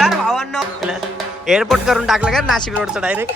नमस्कार भावांनो. एअरपोर्ट करून टाकलं का नाशिक रोडचं डायरेक्ट.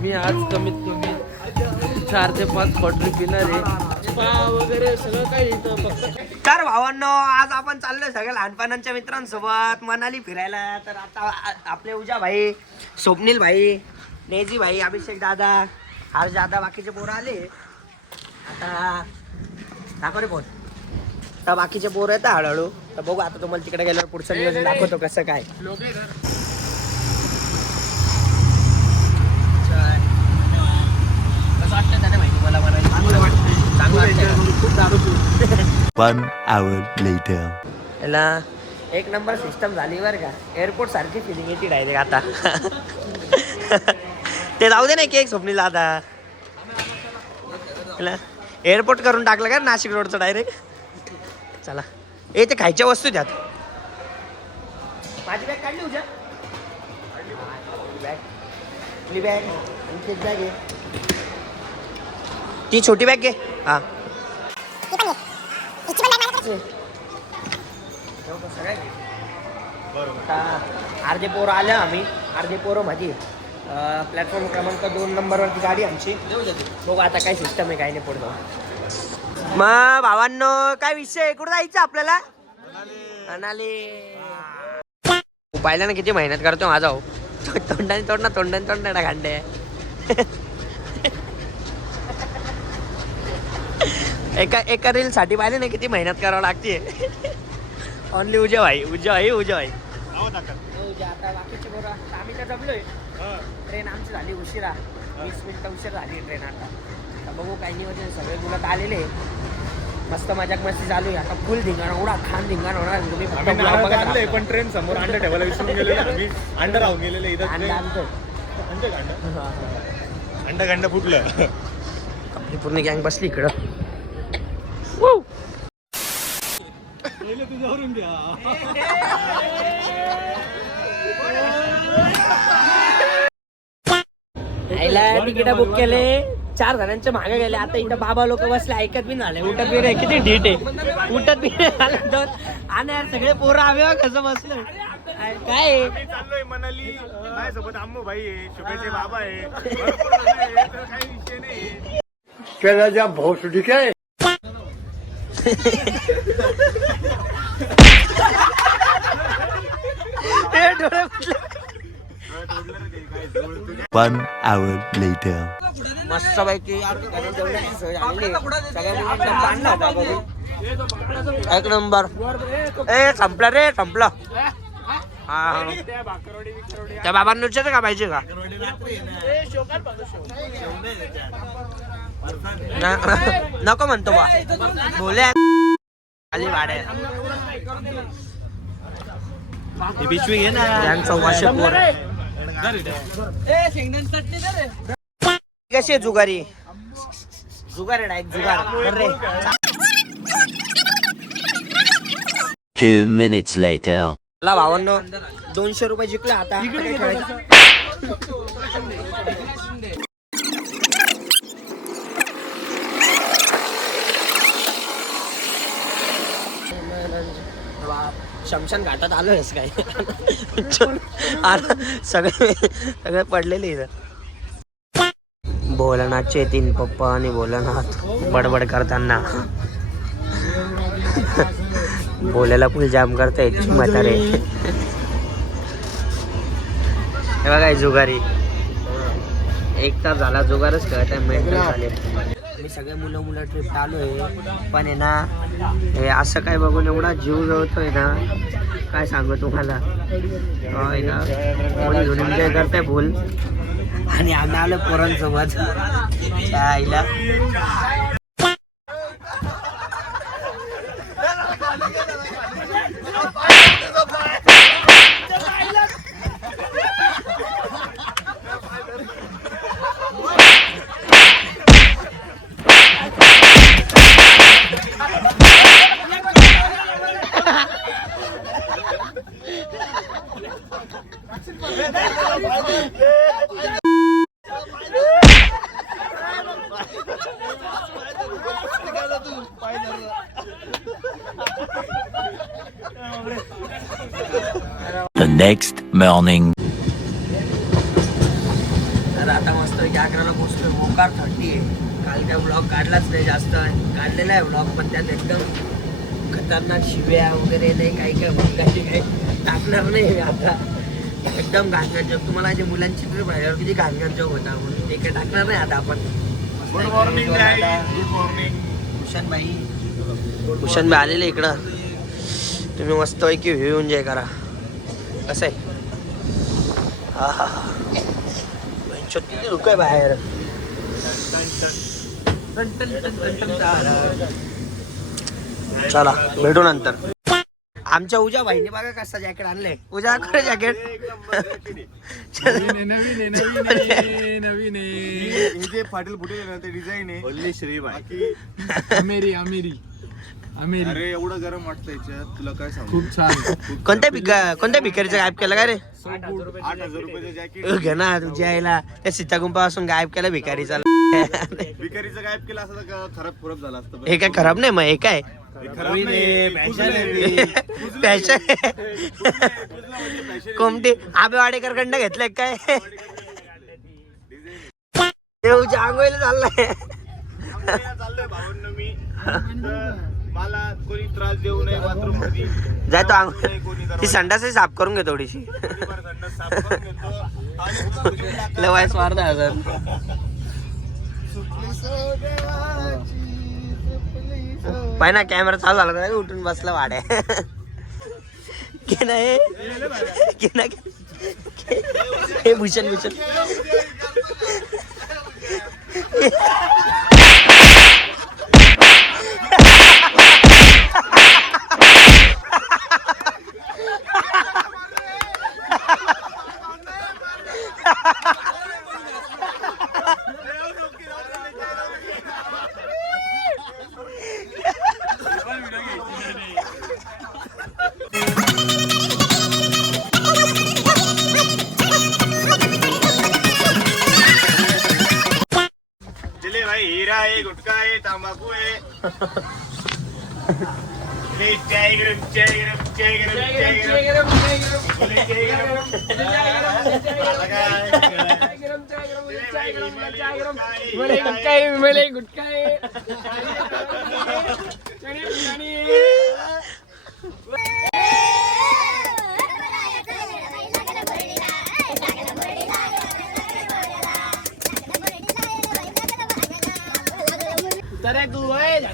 मी आज कमीत कमी 4 ते 5 क्वार्टर पिणार आहे. स्पा वगैरे सगळं काही इथं फक्त. तर भावांनो, आज आपण चाललोय सगळ्या लहानपणाच्या मित्रांसोबत मनाली फिरायला. तर आता आपले उजा भाई, स्वप्नील भाई, नेजी भाई, अभिषेक दादा, हर्ष दादा, बाकीचे पोरं आले. आता दाखव रे फोन. तर बाकीचे पोरं येतात हळूहळू. तर बघू आता तुम्हाला तिकडे गेल्यावर पुढचं नियोजन दाखवतो कसं काय. कसं वाटतं त्याने माहिती मला म्हणायला. चांगलं वाटतं. 1 hour later. याला एक नंबर सिस्टम झाली बरं का. एअरपोर्ट सारखी फिलिंग येते डायरेक्ट आता. ते जाऊ दे नाही की एक स्वप्नीला आता. एअरपोर्ट करून टाकलं का नाशिक रोडचं डायरेक्ट. चला ए ते खायच्या वस्तू द्यात. माझी बॅग काढली उद्या. बॅग बॅग बॅग आहे ती छोटी बॅग घे. हा अर्धे पोरं आल्या आम्ही. अर्धे पोरं माझी प्लॅटफॉर्म क्रमांक 2 नंबरवरती गाडी आमची. बघू आता काय सिस्टम आहे काय नाही पुढं. मग भावांनो काय विषय आहे. कुठं जायचं आपल्याला. मनाली. पाहिलं ना किती मेहनत करतो माझा हो. तोंडाने तोंडा खांडे. एका रील साठी पाहिले ना किती मेहनत करावं लागते. ऑनली उजा भाई. आता बाकीचे बरोबर आम्ही तर जमलोय. ट्रेन आमची झाली उशिरा. 20 मिनिटं उशीर झाली ट्रेन. आता बघू काही नियोजन. सगळे मुलं आलेले. मस्त मजाक मस्ती चालू आहे. आता फुल धिंगाण होणार. खान धिंगाण होणार. तुम्ही पण ट्रेन समोर अंडा ठेवायला विसरून गेलेले. आम्ही अंडा राहून गेलेले इथं. अंडा फुटलं. आपली पूर्ण गँग बसली इकडं. तिकीट बुक केले. 4 जणांचे मागे गेले. आता इथं बाबा लोक बसले. ऐकत बी झाले. उठत बी नाही. किती ढीट आहे. उठत बी नाही तर. आणि यार सगळे पोरं आवे कसं बसलं काय. चाललोय मनाली. माझ्यासोबत अम्मू भाई आहे. शुभेचे बाबा आहे. काही विषय नाही. केला भोसडी काय. 1 hour later. मस्त पैकी एक नंबर. ए संपला रे संपला. हा त्या बाबांनुच का पाहिजे का. नको म्हणतो बा. बोल्या खाली भाड्या. पिशवी घे ना. यांचं वाशेपूर कशी आहे जुगारी. जुगार आहे जुगार रे. 2 minutes later. ला भावांनो 200 रुपये जिंकला. आता शमशान घाटात आलोयस काय. सगळे पडलेले इथं. भोलानाथचे 3 पप्पा आणि भोलानाथ बडबड करताना. भोल्याला फुल जाम करता येते म्हातारे. हे बघा जुगारी. 1 तास झाला जुगारच खेळत आहे. मेंटल झाले. मी सगळे मुलं ट्रिप आलोय. पण आहे ना हे असं काय बघून एवढा जीव जळतोय ना काय सांगू तुम्हाला. होय ना कोणी घेऊन एन्जॉय करताय फुल. आणि आम्ही आलो पोरांसोबत. आईला next morning. तर आता मस्त आग्र्याला पोहोचलोय. मोकार थंडी आहे. काल काय ब्लॉग काढलाच नाही, जास्त काढलेला आहे ब्लॉग, पण त्यात एकदम खतरनाक शिव्या वगैरे नाही, काही काही टाकणार नाही आता. एकदम घाणघाण जोक. तुम्हाला जे मुलांची ट्रिप राहिल्यावर किती घाणघाण जोक होता, म्हणून ते काही टाकणार नाही आता आपण. Good morning good morning. Bhushan भाई आलेले इकडं. तुम्ही मस्त पैकी व्ह्यू एन्जॉय करा. कसं आहे? हा हा हा. किती लोक आहे बाहेर. चला भेटू नंतर. आमच्या उजा भाईने बघा कसा जॅकेट आणलंय. उजा करे जॅकेट नवीन हे जे फाटेल फुटेल ना ते डिझाईन आहे ओनली श्री बाकी अमेरी अरे एवढं गरम वाटतं याच्यात तुला काय सांगू. खूप छान. कोणत्या भिकारीचं गायब केलं का रे? 8,000 रुपयाचं जॅकेट घे ना तुझ्या आईला. त्या सीतागुंपापासून गायब केलं भिकारीचा. भिकारीचं गायब केलं असं तर खराब झालं असतं. हे काय खराब नाही, मग हे काय खराब नाही पॅशन कोमटी आबे वाडेकर कडनं घेतलंय काय? आंघोळीला चाललाय. चाललोय भावांनो मी. मला कोणी त्रास देऊ नये बाथरूम मध्ये. जाय तो आंघोळ. ती संडासही साफ करून घे थोडीशी. लवाय स्वार्थ हजार. पाय ना कॅमेरा चालू झाला तर उठून बसला वाड्या. हे भूषण दिले भाई हीरा आहे, गुटखा आहे, तंबाखू आहे.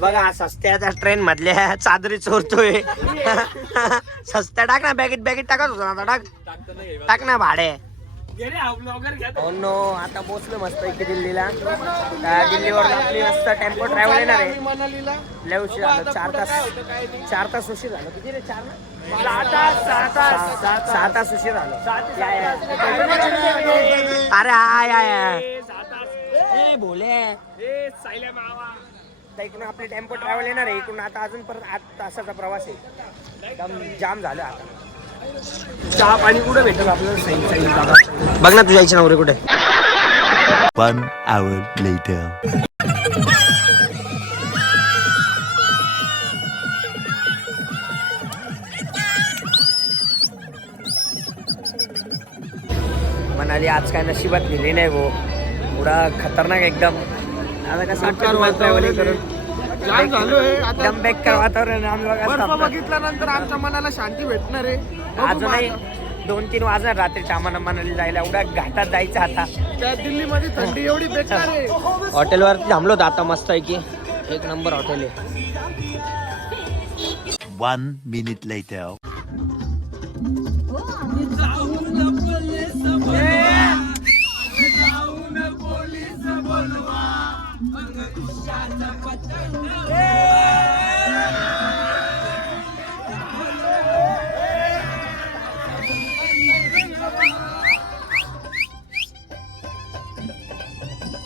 बघा सस्त्याच्या ट्रेन मधल्या चादरी चोरतोय. सस्त्या टाक ना. बॅगेट टाकत होता ना. टाक ना भाडे. आता पोहोचलो मस्त इथे दिल्लीला. दिल्लीवर आपली मस्त टेम्पो ट्रॅव्हल येणार आहे. लय उशीर झालं. 4 तास उशीर झालं. किती रे? 4 ना? 6 तास उशीर झालं. अरे आय बोले इकडून आपली टेम्पो ट्रॅव्हल येणार आहे. इकडून आता अजून परत 8 तासाचा प्रवास आहे. एकदम जाम झालं आता. चहा पाणी कुठे भेटेल आपल्याला? बघ ना तुझ्या इच्छा नवरे कुठे. 1 hour later. म्हणाली आज काय नशिबात लिहिली नाही भाऊ. पुरा खतरनाक एकदम. आता कसं ट्रॅव्हलिंग करून एकदम बेकार वातावरण. बघितल्यानंतर आमच्या मनाला शांती भेटणार आहे. अजूनही 2-3 वाजता रात्रीच्या आम्हाला मनाली जायला. एवढ्या घाटात जायचं आता. त्या दिल्लीमध्ये थंडी एवढी बेकार आहे. हॉटेलवर थांबलो होतो आता मस्त आहे की. एक नंबर हॉटेल आहे. 1 minute later.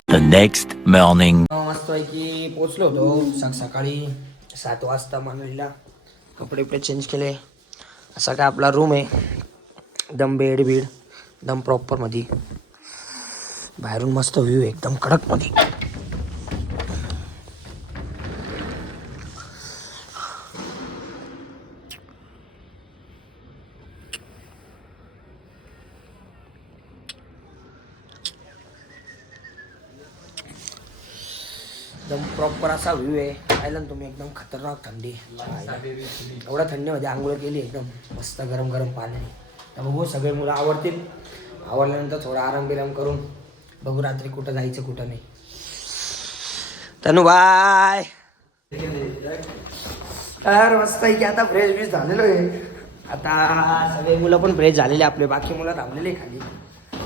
The next morning. मस्त पैकी पोचलो होतो सकाळी 7 वाजता मनालीला. कपडे चेंज केले. असा काय आपला रूम आहे. एकदम बेड एकदम प्रॉपर मध्ये. बाहेरून मस्त व्ह्यू एकदम कडक मध्ये. एकदम प्रॉपर असा व्ह्यू आहे. पाहिलं ना तुम्ही, एकदम खतरनाक थंडी. एवढ्या थंडीमध्ये आंघोळ केली एकदम मस्त गरम गरम पाण्याने. तर बघू सगळे मुलं आवडतील. आवडल्यानंतर थोडा आराम बिराम करून बघू रात्री कुठं जायचं कुठं नाही. तनु बाय. तर मस्त आहे की आता फ्रेश बीश झालेलो आहे. आता सगळे मुलं पण फ्रेश झालेले आपले, बाकी मुलं थांबलेले खाली.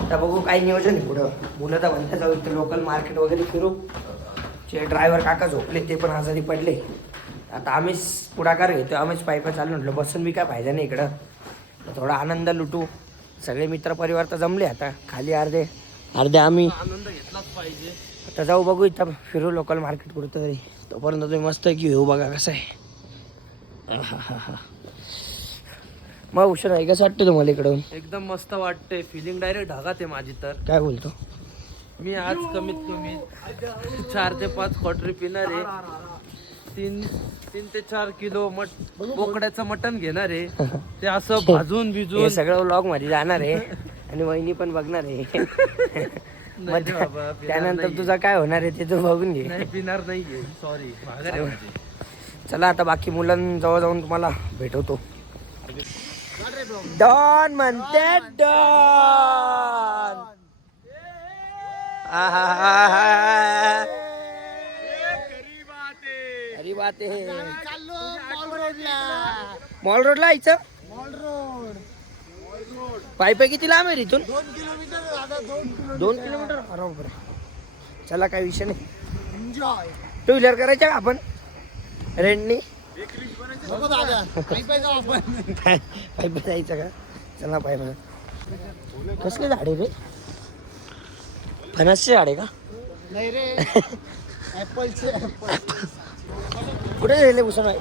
आता बघू काही नियोजन आहे पुढं. मुलं तर म्हणतात जाऊ इथं लोकल मार्केट वगैरे फिरू. जे ड्रायव्हर काका झोपले ते पण आजारी पडले. आता आम्हीच पुढाकार घेतो, आम्हीच पायपा चालू म्हटलं. बसून बी काय फायदा नाही इकडं. थोडा आनंद लुटू. सगळे मित्र परिवार तर जमले. आता खाली अर्धे आम्ही आनंद घेतलाच पाहिजे. आता जाऊ बघू इथं फिरू लोकल मार्केट कुठं तरी. तोपर्यंत तुम्ही मस्त की घेऊ बघा कसं आहे. मग उशीर आहे कसं वाटतं तुम्हाला इकडून? एकदम मस्त वाटते. फिलिंग डायरेक्ट ढगात आहे माझी. तर काय बोलतो? मी आज कमीत कमी 4 ते 5 क्वार्टरी पिणार आहे. 3 ते 4 किलो बोकड्याचं मटण घेणार आहे. ते असं भाजून हे बिजून. सगळं व्लॉग मध्ये जाणार आहे आणि वहिनी पण बघणार आहे. मग नाही रे बाबा, पिणार त्यानंतर नाहीये. तुझा काय होणार आहे ते तू बघून घे. नाही पिणार नाहीये. सॉरी, माघार आहे माझी. चला आता बाकी मुलांजवळ जाऊन तुम्हाला भेटवतो. डॉन म्हणते डॉन. अरे बात आहे. मॉल रोडला यायचं. पायी किती लांब आहे इथून? 2 किलोमीटर. बरोबर. चला काही विषय नाही. टू व्हीलर करायच्या का आपण रेंटनी? पायी जायचं का? चला पायी. कसले झाडे रे? फणसचे झाडे का? नाही रे, ऍपलचे. कुठे गेले भूषण भाई?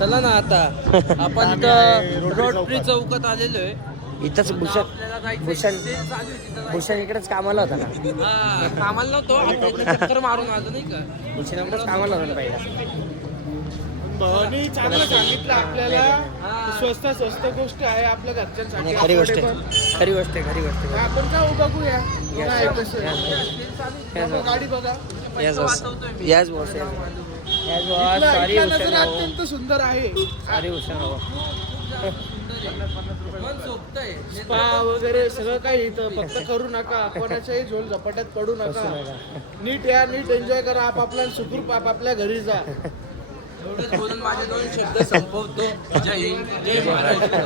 चला ना आता आपण इथं रोड फ्री चौकात आलेलो आहे. इथंच भूषण इकडेच कामाला होता ना. कामाला नव्हतो, आपण इथं चक्कर मारून आलो नाही का. भूषण इकडेच कामाला होता ना पहिला. भावानी चांगलं सांगितलं आपल्याला. स्वस्त गोष्ट आहे आपल्या घरच्यांसाठी. नाही, खरी गोष्ट आहे. खरी गोष्ट आहे. खरी गोष्ट आहे. आपण जाऊ बघूया काय कसं. गाडी बघा. Yes boss. Yes boss. Sorry इथला भूषण नजारा भाऊ. अत्यंत सुंदर आहे. सॉरी भूषण भाऊ. स्पा वगैरे सगळं काही इथं. फक्त करू नका कोणाच्याही झोल झपाट्यात पडू नका. नीट या, नीट एन्जॉय करा. आपापल्या सुखरूप आपापल्या घरी जा. एवढंच बोलून माझे 2 शब्द संपवतो. जय हिंद, जय महाराष्ट्र.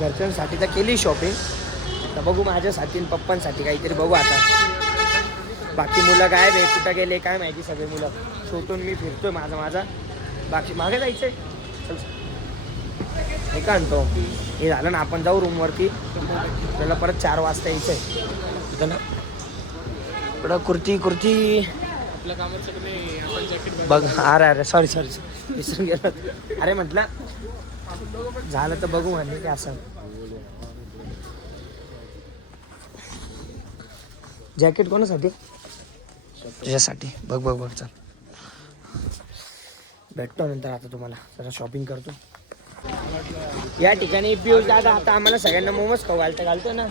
घरच्यांसाठी तर केली शॉपिंग. तर बघू माझ्यासाठी आणि पप्पांसाठी काहीतरी बघू आता. बाकी मुलं काय बे कुठं गेले काय माहिती. सगळे मुलं सोडून मी फिरतोय माझा. बाकी मागे जायचंय. हे का आणतो हे झालं ना, आपण जाऊ रूमवरती. त्याला परत 4 वाजता यायचंय इथं ना. इकडं कुर्ती बघ. अरे सॉरी विसरून गेलो. अरे म्हटलं झालं तर बघू म्हणले की असं. जॅकेट कोणासाठी? तुझ्यासाठी. बघ चल भेटतो नंतर. आता तुम्हाला जरा शॉपिंग करतो. या ठिकाणी पियुष दादा आता आम्हाला सगळ्यांना मोमोज खाऊ घालतो ना.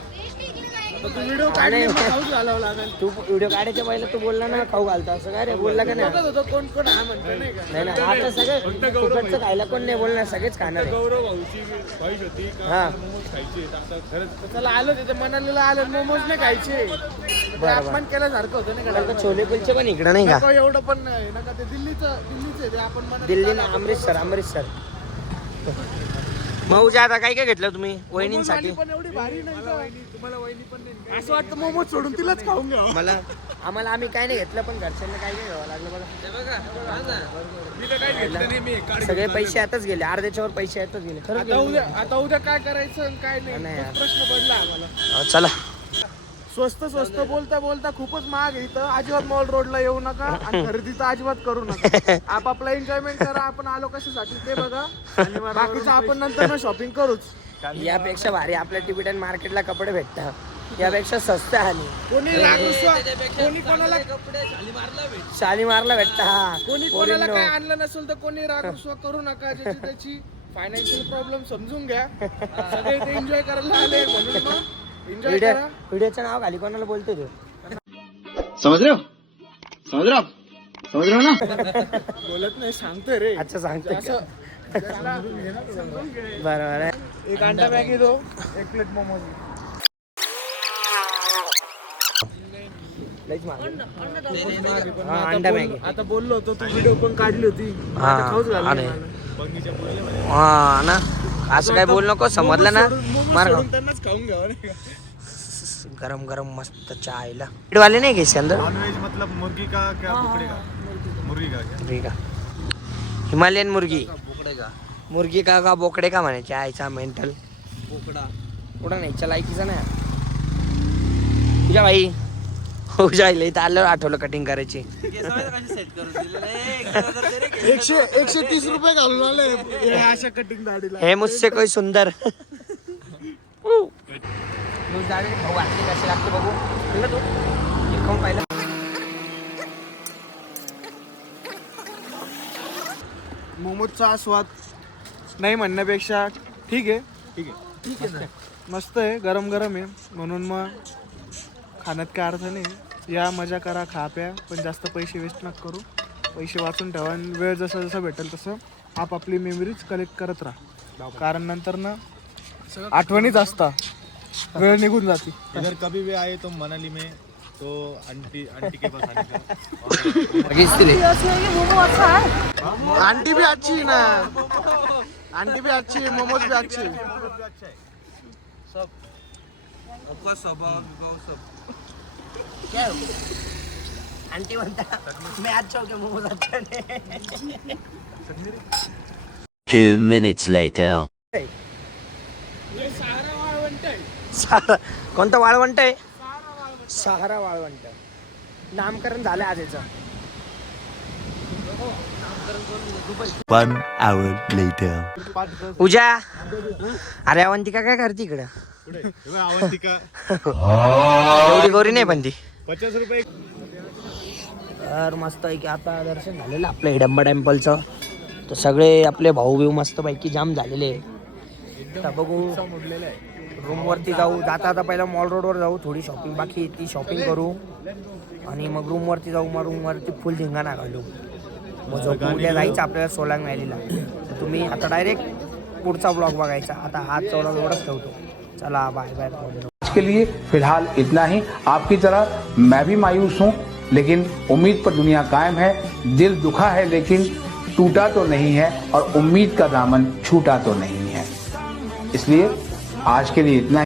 व्हिडिओ घालावं लागेल. तू व्हिडिओ काढायच्या पहिला तू बोलला ना खाऊ घालतो असं काय रे? बोलला का नाही? कोण कोण आहे म्हणतो नाही का. नाही आता सगळं फुकटचं खायला कोण नाही बोलणार. सगळेच खाणार आहे. गौरव भाऊची वाईफ होती हा. मोमोज खायचे. आता खरंच त्याला आलं तिथे मनालीला आलं मोमोज नाही खायचे. अपमान केल्यासारखं होतं नाही आता छोले कुलचे पण इकडं नाही का? का. एवढं पण नाही नका. ते दिल्लीचं ते आपण मनाली दिल्ली ना अमृतसर. मग उद्या आता काय घेतलं तुम्ही वहिनींसाठी? पण एवढी भारी नाही का? तुम्हाला वहिनी पण नाही. असं वाटतं मोमोज सोडून तिलाच खाऊन घ्या. आम्हाला आम्ही काय नाही घेतलं पण घरच्यांना काय घ्यावं लागलं बघा. मी तर काही घेतलं नाही. मी सगळे पैसे आताच गेले. अर्ध्याच्या वर पैसे आताच गेले. खरंच गेले. आता उद्या काय करायचं आणि काय नाही नाही यार. तोच प्रश्न पडला आम्हाला. चला स्वस्त बोलता खूपच महाग आहे इथं. अजिबात मॉल रोडला येऊ नका आणि खरेदी तर अजिबात करू नका. आपापला एन्जॉयमेंट करा. आपण आलो कशासाठी ते बघा. आणि बाकीचं आपण नंतर शॉपिंग करूच. यापेक्षा भारी आपल्या टिबिटन मार्केटला कपडे भेटतात. यापेक्षा स्वस्त आणि कोणी कोणी कोणाला शालीमारला भेटता. हा कोणी कोणाला काय आणलं नसेल तर कोणी रागरुसवा करू नका. ज्याची त्याची फायनान्शियल प्रॉब्लेम समजून घ्या. सगळे ते एन्जॉय करायला आले म्हणून मग व्हिडिओचं नाव खाली कोणाला बोलतोय तू? समझ रहे हो ना? सांगतोय रे. अच्छा सांगतोय का? बरोबर आहे. एक अंडा मॅगी दो, एक प्लेट मोमोज. लईच महाग आहे. हा, अंडा मॅगी. आता बोललो होतो तू व्हिडिओ पण काढली होती. हा आणि हा ना असं काय बोल नको समजलं ना मार खाऊ. त्यांनाच खाऊन घ्यावं नाही का? गरम गरम मस्त चायला वाले नाही घ्यायचे अंदर. नॉनवेज मतलब मुर्गी का क्या बोकड़े का? मुर्गी का क्या? ठीक आहे. हिमालयन मुर्गी मुर्गी का बोकडे का म्हणायचे आयचा मेंटल बोकडा कुठं नाही चला ऐकीचा नाही तुझ्या भाई हो जाईल इथं आल्यावर आठवलं कटिंग करायची. सेट करून दिलं 130 रुपये घालून आले अशा कटिंग दाढीला. हे मुझसे कोई सुंदर भाऊ आटली कशी लागते बघू पाहिलं तू हे खाऊन पाहिलं. मोमोजचा स्वाद नाही म्हणण्यापेक्षा ठीक आहे मस्त आहे. गरम गरम आहे म्हणून मग खाण्यात काय अर्थ नाही. या मजा करा खा प्या पण जास्त पैसे वेस्ट नका करू. पैसे वाचून ठेवा आणि वेळ जसं जसं भेटेल तसं आपापली मेमरीज कलेक्ट करत राहा. कारण नंतर ना आठवणीच असता वेळ निघून जाते. इधर कभी भी आए तो मनाली में तो आंटी के पास आने का. आंटी भी अच्छी है ना. आंटी भी अच्छी है मोमोज भी अच्छी है. क्या आंटी म्हणता मी अच्छा हो गया मोमोज अच्छा नाही. 2 minutes later. कोणतं वाळवंट आहे? सहारा वाळवंट. नामकरण झालं आज याचं. 1 hour later. पूजा अरे अवंतिका काय करते इकडं? अवंतिका एवढी गोरी नाही पण ती. 50 रुपये. तर मस्त आहे की आता दर्शन झालेलं आपलं हिडंबा टेम्पलचं. तर सगळे आपले भाऊ बिऊ मस्त पैकी जाम झालेले. तर बघू रूमवरती जाऊ. जाता आता पहिला मॉल रोडवर जाऊ. थोडी शॉपिंग बाकी ती शॉपिंग करू आणि मग रूमवरती जाऊ. मग रूमवरती फुल धिंगाणा घालू. मग झोपू. उद्या जायचं आपल्याला सोलांग व्हॅलीला. तर तुम्ही आता डायरेक्ट पुढचा ब्लॉग बघायचा. आता हात ब्लॉग एवढंच ठेवतो. चला बाय बाय. के लिए फिलहाल इतना ही. आपकी तरह मैं भी मायूस हूँ लेकिन उम्मीद पर दुनिया कायम है. दिल दुखा है लेकिन टूटा तो नहीं है और उम्मीद का दामन छूटा तो नहीं है. इसलिए आज के लिए इतना